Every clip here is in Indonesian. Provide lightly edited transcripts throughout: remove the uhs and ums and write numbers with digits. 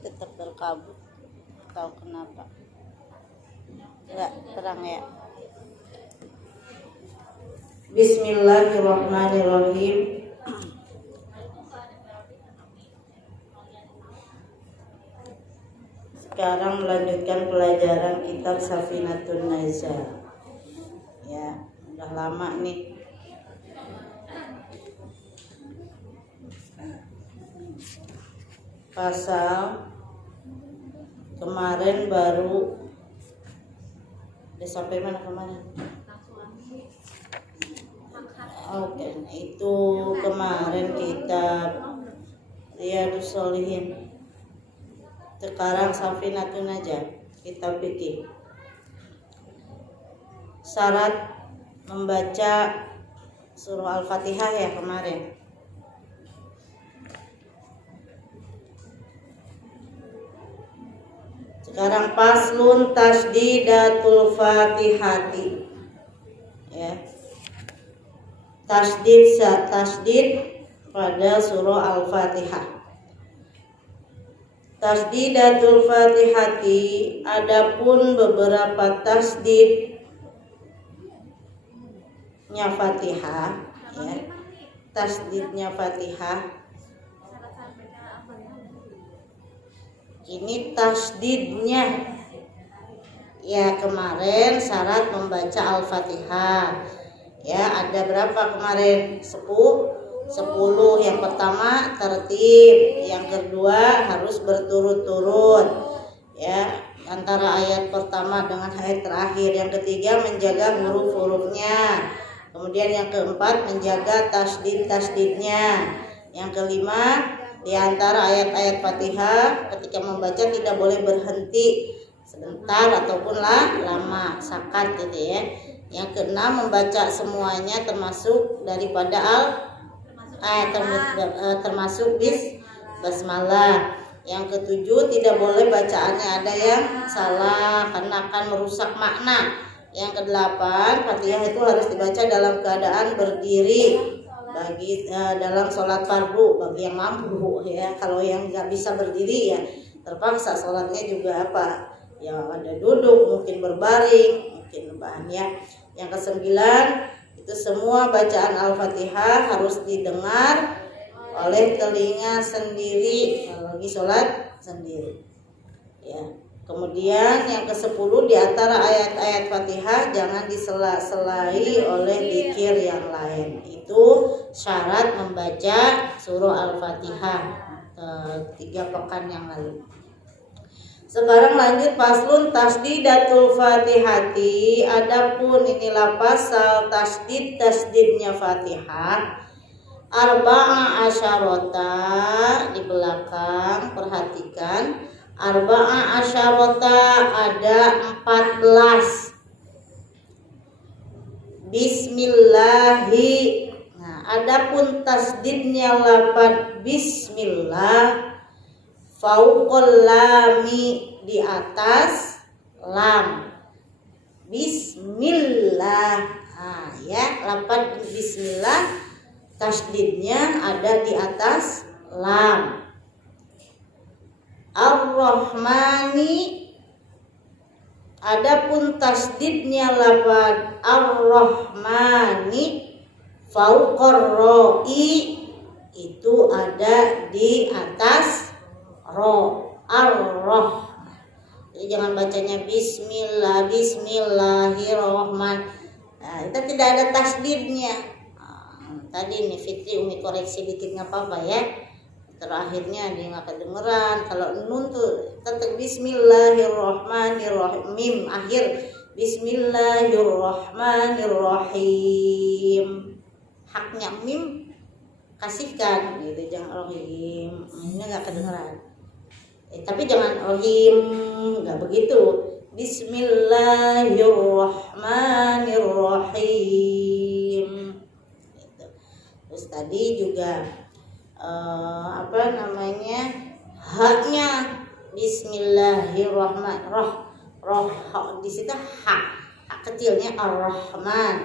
tetap berkabut. Tahu kenapa? Enggak terang ya. Bismillahirrahmanirrahim. Sekarang melanjutkan pelajaran kitab Safinatun Najah. Ya, udah lama nih. Pasal kemarin baru udah sampai mana kemarin? Oke, itu kemarin kitab Riyadhus Shalihin. Sekarang Safinatun Najah, kitab fikih. Syarat membaca surah Al-Fatihah ya kemarin. Sekarang faslun tasdidatul Fatihati. Ya. Tasdid pada surah Al-Fatihah. Tasdidatul Fatihati, adapun beberapa tasdidnya Fatihah, ya. Tasdidnya Fatihah. Ini tasdidnya. Ya, kemarin syarat membaca Al-Fatihah. Ya, ada berapa kemarin? 10. Yang pertama tertib, yang kedua harus berturut-turut. Ya, antara ayat pertama dengan ayat terakhir. Yang ketiga menjaga huruf-hurufnya. Kemudian yang keempat menjaga tasdid-tasdidnya. Yang kelima, di antara ayat-ayat Fatihah ketika membaca tidak boleh berhenti sebentar ataupun lama, sakat gitu ya. Yang keenam membaca semuanya termasuk daripada termasuk basmalah. Yang ketujuh tidak boleh bacaannya ada yang salah karena akan merusak makna. Yang kedelapan, Fatihah itu harus dibaca dalam keadaan berdiri bagi dalam sholat fardu bagi yang mampu ya. Kalau yang nggak bisa berdiri ya terpaksa sholatnya juga ya ada duduk, mungkin berbaring, mungkin ya. Yang kesembilan, itu semua bacaan Al-Fatihah harus didengar oleh telinga sendiri lagi sholat sendiri ya. Kemudian yang ke-10, di antara ayat-ayat Fatihah jangan disela-selai oleh zikir yang lain. Itu syarat membaca surah Al-Fatihah 3 pekan yang lalu. Sekarang lanjut faslun tasdidatul Fatihati. Adapun inilah pasal tasdidnya Fatihah. Arba'a asyarota, di belakang perhatikan. Arba'a asyarota, ada 14. Bismillahi. Nah, adapun tasdidnya lafaz bismillah, fauqal lami, di atas lam. Bismillah. Nah, ya, lafaz bismillah tasdidnya ada di atas lam. Ar-Rahmani, adapun tasdidnya lafaz Ar-Rahmani, fauqar ra'i, itu ada di atas ro, ar-rahman. Jadi jangan bacanya bismillah, bismillahirrahman. Nah, itu tidak ada tasdidnya. Tadi nih Fitri Umi koreksi dikit nggak apa-apa ya. Terakhirnya dia nggak kedengeran. Kalau nun tuh tetap bismillahirrahmanirrahim, mim akhir bismillahirrahmanirrahim. Haknya mim kasihkan gitu, jangan rohim, ini nggak kedengeran. Tapi jangan rohim, nggak begitu. Bismillahirrahmanirrahim. Gitu. Terus tadi juga haknya Bismillahirrahmanirrahim. Roh di situ hak kecilnya Ar-Rahman.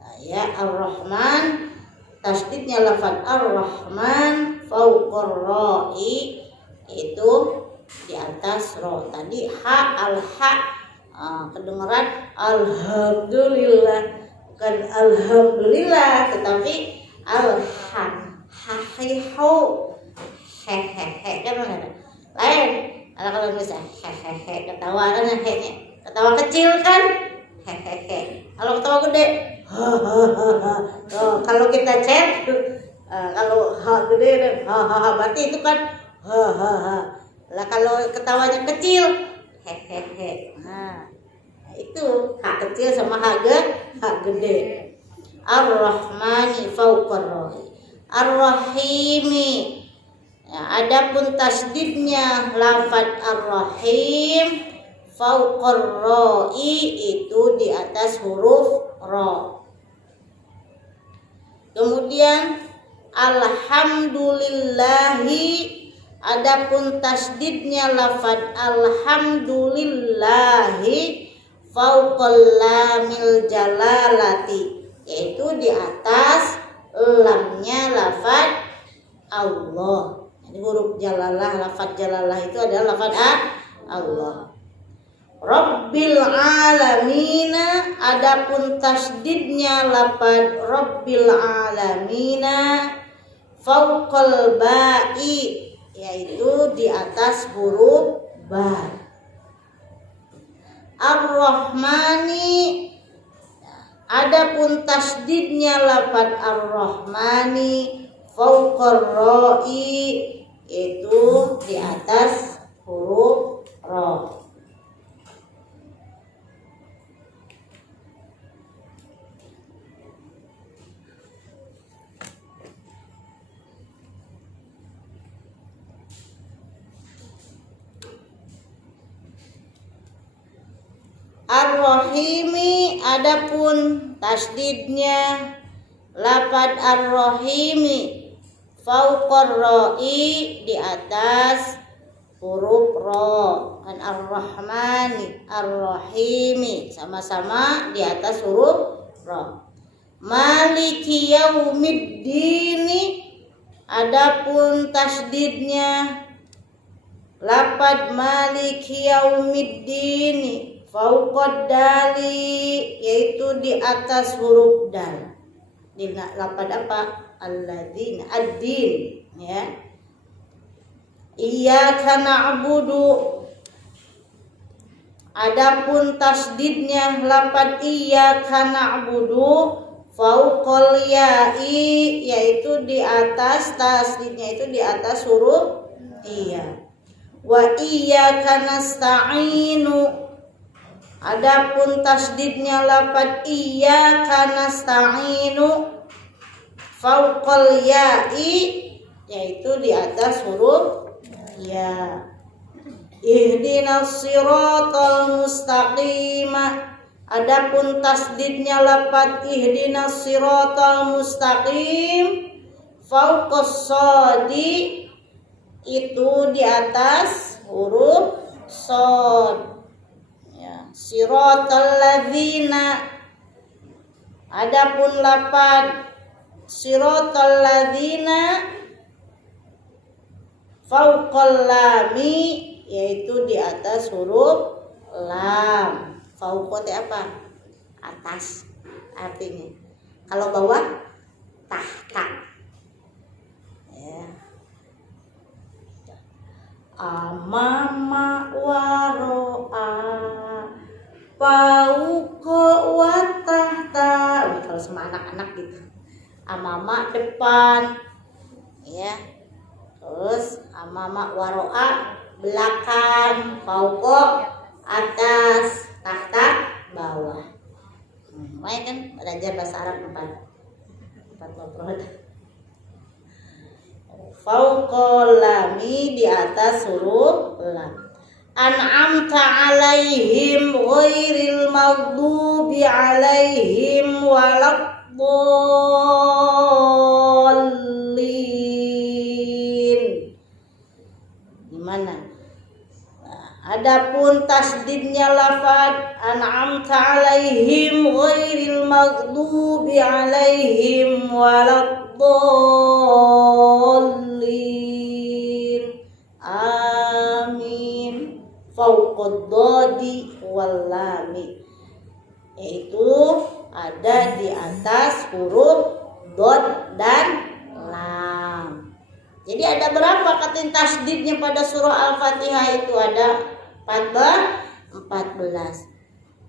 Nah, ya Ar-Rahman. Tasdidnya lafaz Ar-Rahman fauqar ra'i, itu di atas ro. Tadi ha al-ha kedengeran alhamdulillah, bukan alhamdulillah tetapi al-ha ha-hi-ho he kan lain. Kalau bisa he ketawa kan he-nya ketawa kecil kan he. Kalau ketawa gede kalau kita chat kalau ha gede dan ha berarti itu kan ha. Lah kalau ketawanya kecil he. Nah, itu ha kecil sama ha gede. Ar-Rahmani fawqar rahi. Ar-Rahimi. Ya, adapun tasdidnya lafaz Ar-Rahim fawqar ra'i itu di atas huruf ra. Kemudian alhamdulillahi, adapun tasdidnya lafaz alhamdulillahi fawqal lamil jalalati, yaitu di atas lamnya lafaz Allah. Jadi huruf jalalah, lafaz jalalah itu adalah lafaz Allah. Rabbil alamina, adapun tasdidnya lafaz Rabbil alamina fawqal ba'i, yaitu di atas huruf ba. Ar-Rahmani, adapun tasdidnya lafaz Ar-Rahmani fawqar ra'i, itu di atas huruf ra. Ar-Rahimi, adapun tasdidnya lafaz Ar-Rahimi fawqar ra'i, di atas huruf ra. Kan Ar-Rahmani, Ar-Rahimi sama-sama di atas huruf ra. Maliki yaumiddini, adapun tasdidnya lafaz Maliki yaumiddini fawqad dali, yaitu di atas huruf dal. Di lafaz apa? Alladzina, ad-din, ya. Iyyaka na'budu, adapun tasdidnya lafaz iyyaka na'budu fawqal ya'i, yaitu di atas, tasdidnya itu di atas huruf iya. Wa iyyaka nasta'inu, adapun tasdidnya lafaz iyyaka nasta'inu fawqal ya'i, yaitu di atas huruf ya. Ihdinas siratal mustaqimah, adapun tasdidnya lafaz ihdinas siratal mustaqim fawqas shadi, itu di atas huruf shad. Ya, siratal ladzina, adapun lafaz siratal ladzina fawqal lami, yaitu di atas huruf lam. Fauqa apa? Atas artinya. Kalau bawah tahta. Ya. Amama waro'a fauqa wa tahta. Kalau sama anak-anak gitu. Amama depan, ya. Terus amama waro'a belakang, fauqa atas, tahta bawah. Main kan belajar bahasa Arab 4 mufrad. Fauqa lami, di atas huruf lam. An'amta alaihim ghairil maghdubi alaihim waladdallin. Gimana? Adapun tasdidnya lafaz an'amta alaihim ghairil maghdubi alaihim waladdallin. Amin. fauqad dodi wal lami, yaitu ada di atas huruf dod dan lam. Jadi ada berapa kata tasdidnya pada surah Al-Fatihah itu? Ada 14.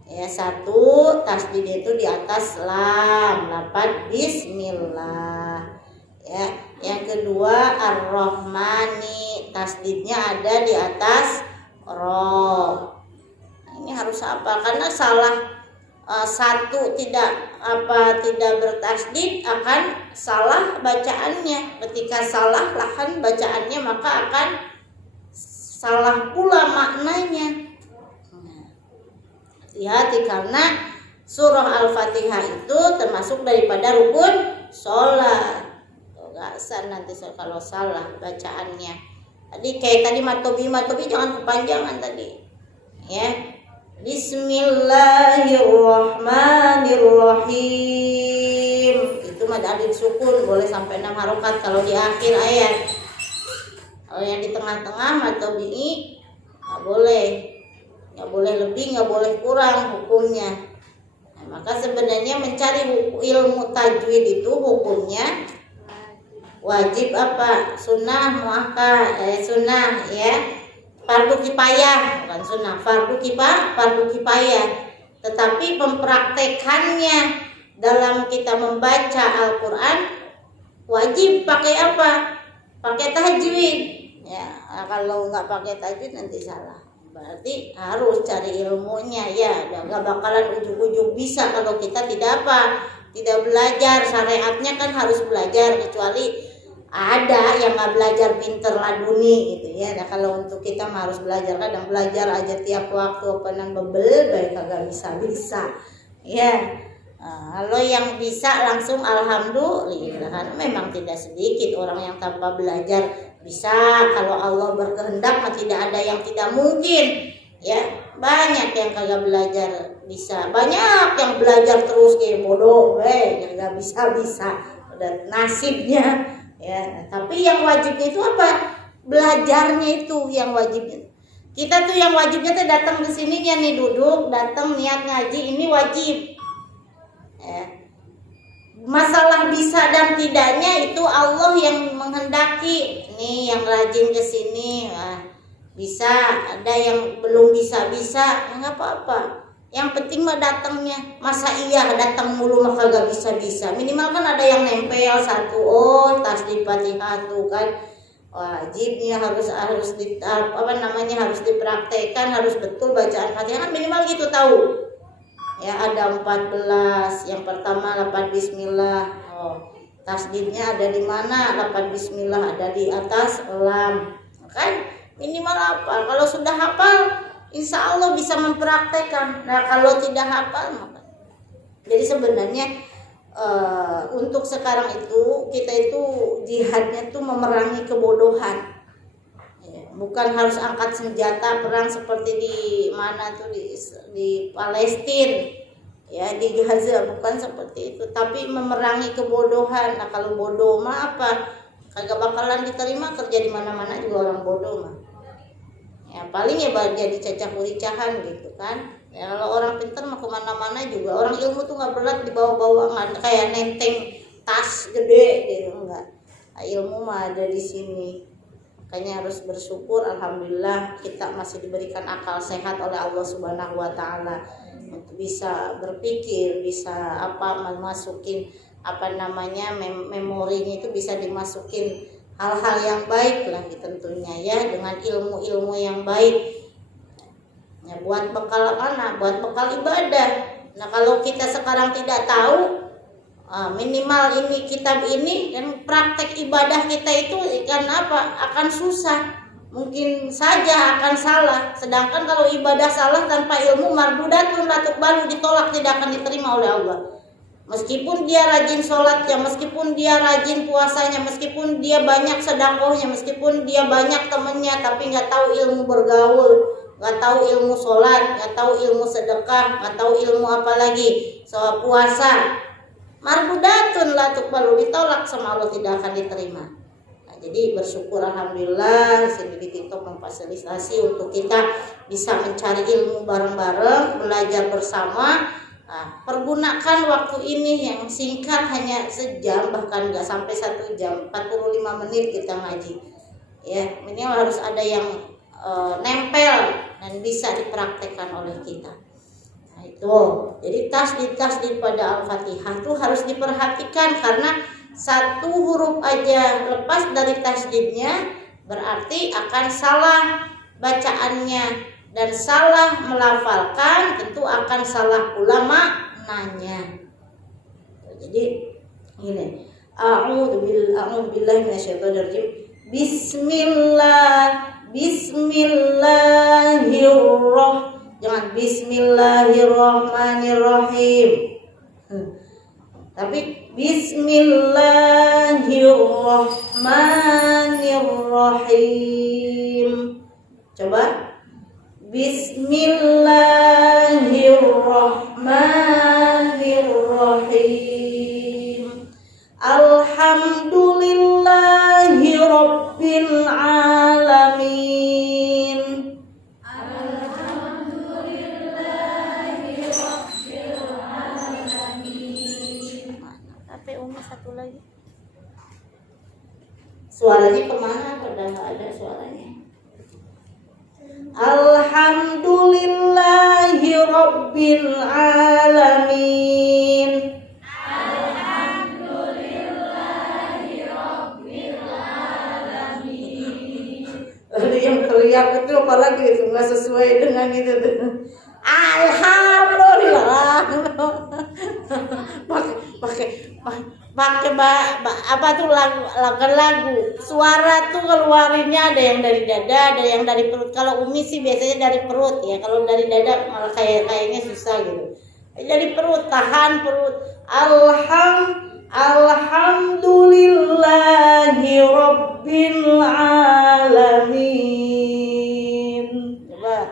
Ya, satu tasdid itu di atas lam, lafaz bismillah. Ya, yang kedua ar-rahmani, tasdidnya ada di atas ro. Nah, ini harus apa? Karena salah satu tidak bertasdid akan salah bacaannya. Ketika salah lahan bacaannya maka akan salah pula maknanya. Hati-hati karena surah Al-Fatihah itu termasuk daripada rukun sholat. Gak sah nanti kalau salah bacaannya. Tadi kayak tadi matobi jangan kepanjangan tadi. Ya. Bismillahirrahmanirrahim. Itu mad adid sukun, boleh sampai 6 harokat kalau di akhir ayat. Kalau yang di tengah-tengah matobi nggak boleh lebih, nggak boleh kurang hukumnya. Nah, maka sebenarnya mencari ilmu tajwid itu hukumnya wajib apa? Sunnah muakkad, sunnah ya, fardu kifayah, bukan sunnah, fardu kifayah. Tetapi mempraktekannya dalam kita membaca Al-Quran wajib pakai apa? Pakai tajwid. Ya, kalau nggak pakai tajwid nanti salah. Berarti harus cari ilmunya ya. Gak bakalan ujug-ujug bisa kalau kita tidak belajar. Syariatnya kan harus belajar, kecuali ada yang nggak belajar pinter laduni gitu ya. Nah, kalau untuk kita harus belajar, kadang belajar aja tiap waktu penan bebel baik kagak bisa ya. Kalau yang bisa langsung alhamdulillah, kan memang tidak sedikit orang yang tanpa belajar bisa. Kalau Allah berkehendak mah tidak ada yang tidak mungkin ya. Banyak yang kagak belajar bisa, banyak yang belajar terus kayak bodoh kagak bisa udah nasibnya ya. Tapi yang wajibnya itu apa? Belajarnya itu yang wajibnya. Kita tuh yang wajibnya tuh datang ke sininya nih, duduk, datang niat ngaji, ini wajib ya. Masalah bisa dan tidaknya itu Allah yang menghendaki. Nih yang rajin ke sini bisa, ada yang belum bisa nggak apa-apa. Yang penting mah datangnya. Masa iya datang mulu mah kagak bisa. Minimal kan ada yang nempel satu. Oh, tasdid Fatihah tuh kan wajibnya harus harus dipraktekkan, harus betul bacaan Fatihah kan minimal gitu tahu. Ya, ada 14. Yang pertama lafaz bismillah. Tasdidnya ada di mana? Lafaz bismillah ada di atas lam. Kan minimal hafal. Kalau sudah hafal, insya Allah bisa mempraktekkan. Nah, kalau tidak hafal, maka jadi sebenarnya untuk sekarang itu kita itu jihadnya tuh memerangi kebodohan. Bukan harus angkat senjata perang seperti di mana tuh di Palestina ya, di Gaza, bukan seperti itu, tapi memerangi kebodohan. Nah, kalau bodoh mah apa? Kagak bakalan diterima, kerja di mana-mana juga orang bodoh mah. Ya paling ya jadi cacah kuricahan gitu kan. Ya kalau orang pintar mah kemana-mana juga. Orang ilmu tuh nggak berat dibawa-bawa, nggak kayak nenteng tas gede gitu, enggak. Nah, ilmu mah ada di sini. Makanya harus bersyukur, alhamdulillah kita masih diberikan akal sehat oleh Allah Subhanahu wa taala untuk bisa berpikir, bisa memasukin memorinya itu bisa dimasukin hal-hal yang baik lah tentunya ya, dengan ilmu-ilmu yang baik. Ya, buat bekal mana? Buat bekal ibadah. Nah, kalau kita sekarang tidak tahu, minimal ini kitab ini dan praktek ibadah kita itu akan susah, mungkin saja akan salah. Sedangkan kalau ibadah salah tanpa ilmu, mardudatun la tuqbalu, ditolak, tidak akan diterima oleh Allah. Meskipun dia rajin sholatnya, meskipun dia rajin puasanya, meskipun dia banyak sedekahnya, meskipun dia banyak temennya, tapi nggak tahu ilmu bergaul, nggak tahu ilmu sholat, nggak tahu ilmu sedekah, nggak tahu ilmu apa lagi soal puasa, mardudatun la tuqbalu, ditolak sama Allah, tidak akan diterima. Nah, Nah, jadi bersyukur alhamdulillah sini di TikTok memfasilitasi untuk kita bisa mencari ilmu bareng-bareng, belajar bersama. Nah, pergunakan waktu ini yang singkat hanya sejam, bahkan nggak sampai 1 jam, 45 menit kita ngaji. Ya, minimal harus ada yang nempel dan bisa dipraktekkan oleh kita. Nah, itu. Jadi tasdid pada Al-Fatihah itu harus diperhatikan karena satu huruf aja lepas dari tasdidnya berarti akan salah bacaannya dan salah melafalkan, tentu akan salah pula maknanya. Jadi ini a'udzu billahi minasyaitonir rajim. Jangan bismillahirrahmanirrahim. Tapi bismillahirrahmanirrahim. Coba bismillahirrahmanirrahim. Alhamdulillahi rabbil alamin. Satu lagi. Suaranya kemana? Padahal nggak ada suaranya. Alhamdulillahi rabbil alamin. Alhamdulillahi rabbil alamin. Lalu yang teriak itu apalagi itu nggak sesuai dengan itu tuh. Alhamdulillah. pakai apa tuh lagu suara tuh keluarinnya ada yang dari dada, ada yang dari perut. Kalau Umi sih biasanya dari perut ya, kalau dari dada malah kayaknya susah gitu. Dari perut, tahan perut. Alhamdulillahi rabbil alamin. Coba.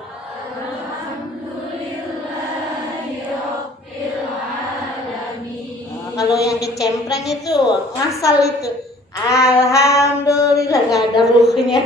Kalau yang kecempreng itu ngasal itu alhamdulillah nggak ada ruhnya.